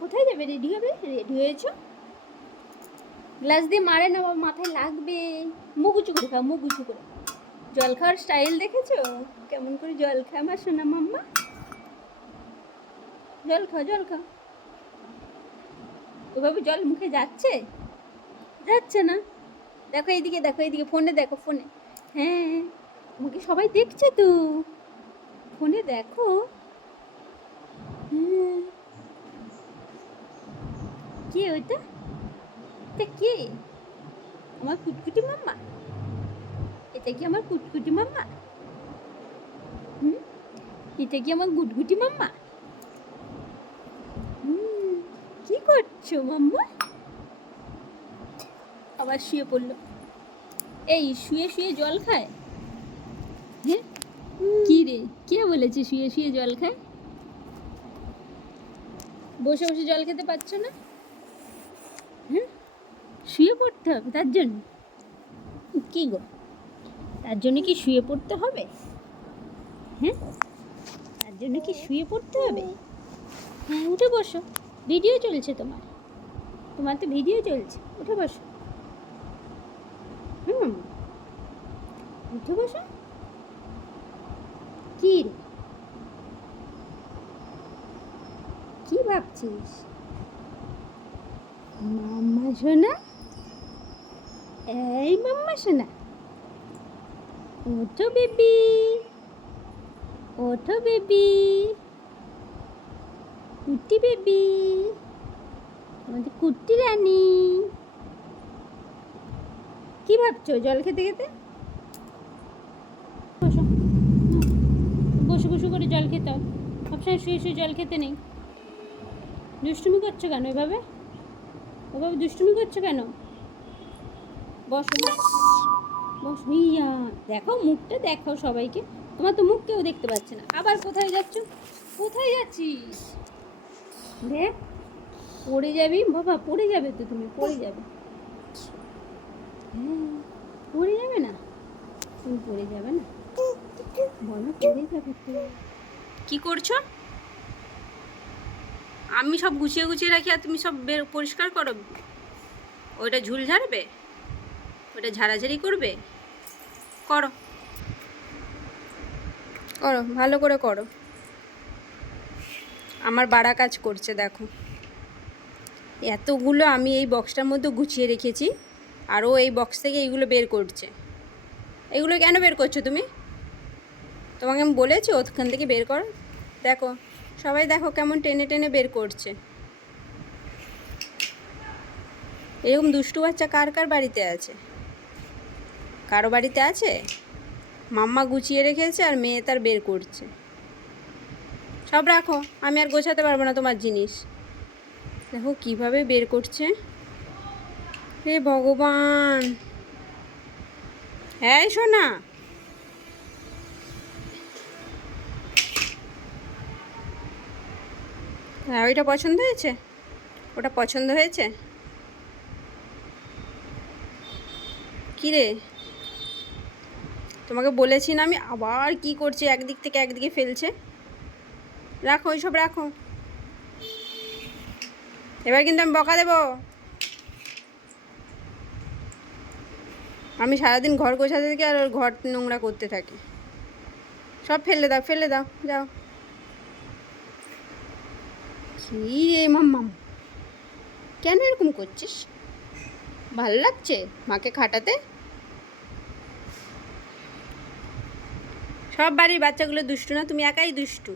কোথায় যাবে? রেডি হবে? রেডি হয়েছো? গ্লাস দিয়ে মারে না, বাবা, মাথায় লাগবে। মুখ উঁচু করে খাও, মুখ উঁচু করে। জল খাওয়ার স্টাইল দেখেছ? কেমন করে জল খায় আমার শোনা মাম্মা? জল খাও জল খাও। ওভাবে জল মুখে যাচ্ছে? যাচ্ছে না। দেখো এইদিকে দেখো এইদিকে, ফোনে দেখো, ফোনে। হ্যাঁ আমাকে সবাই দেখছে তো। ফোনে দেখো। হ্যাঁ। কে ওইটা? এটা কে? আমার কুটকুটি মাম্মা? এটা কি আমার কুটকুটি মাম্মা? হুম? এটা কি আমার গুটগুটি মাম্মা? হুম কি করছ মাম্মা? আবার শুয়ে পড়ল। এই শুয়ে শুয়ে জল খায়? হ্যাঁ? কি রে? কে বলেছে শুয়ে শুয়ে জল খায়? বসে বসে জল খেতে পারছ না? পড়তে হবে? তার জন্য? কি গো? তার জন্য কি শুয়ে পড়তে হবে? হ্যাঁ? তার জন্য কি শুয়ে পড়তে হবে? হ্যাঁ উঠে বসো। ভিডিও চলছে তোমার। তোমার তো ভিডিও চলছে। উঠে বসো। হুম। উঠে বসো। কি রে? কি ভাবছিস? মাম্মা সোনা এই মাম্মা সোনা ওঠো বেবি। ওঠো বেবি। কুটি বেবি। আমাদের কুটি রানী। কি ভাবছ জল খেতে খেতে? বসো। বসে বসে করে জল খেতে হয় সবসময় শুয়ে শুয়ে জল খেতে নেই। দুষ্টুমি করছ কেন এভাবে? ওভাবে দুষ্টুমি করছ কেন? বসো বসো ইয়া দেখো, মুখটা দেখো সবাইকে। তোমার তো মুখ কেউ দেখতে পাচ্ছে না। আবার কোথায় যাচ্ছ? কোথায় যাচ্ছিস? দেখ, পড়ে যাবি? বাবা, পড়ে যাবে তো তুমি, পড়ে যাবে। হ্যাঁ পড়ে যাবে না? তুমি পড়ে যাবে না? বলো, পড়ে যাবে কি করছ? আমি সব গুছিয়ে গুছিয়ে রাখি আর তুমি সব বের, পরিষ্কার করো? ওইটা ঝুল ঝাড়বে? ওটা ঝাড়াঝাড়ি করবে? করো। করো, ভালো করে করো। আমার বাড়া কাজ করছে, দেখো। এতগুলো আমি এই বক্সটার মধ্যে গুছিয়ে রেখেছি, আর ও এই বক্স থেকে এইগুলো বের করছে। এগুলো কেন বের করছ তুমি? তোমাকে আমি বলেছি, ওখান থেকে বের কর। দেখো, সবাই দেখো কেমন টেনে টেনে বের করছে। এরকম দুষ্টু বাচ্চা কার কার বাড়িতে আছে? কারও বাড়িতে আছে? মাম্মা গুছিয়ে রেখেছে আর মেয়ে তার বের করছে। সব রাখো, আমি আর গোছাতে পারব না তোমার জিনিস। দেখো কীভাবে বের করছে। হে ভগবান। হ্যাঁ শোনা হ্যাঁ ওইটা পছন্দ হয়েছে? ওটা পছন্দ হয়েছে? কী রে তোমাকে বলেছি না আমি, আবার কি করছি, একদিক থেকে একদিকে ফেলছে। রাখো, ওইসব রাখো। এবার কিন্তু আমি বকা দেবো। আমি সারাদিন ঘর গোছাতে থাকি আর ওর ঘর নোংরা করতে থাকি। সব ফেলে দাও ফেলে দাও, যাও। কি রে মাম্মাম? কেন এরকম করছিস? ভালো লাগছে মাকে খাটাতে? সব বাড়ির বাচ্চাগুলো দুষ্টু না তুমি একাই দুষ্টু।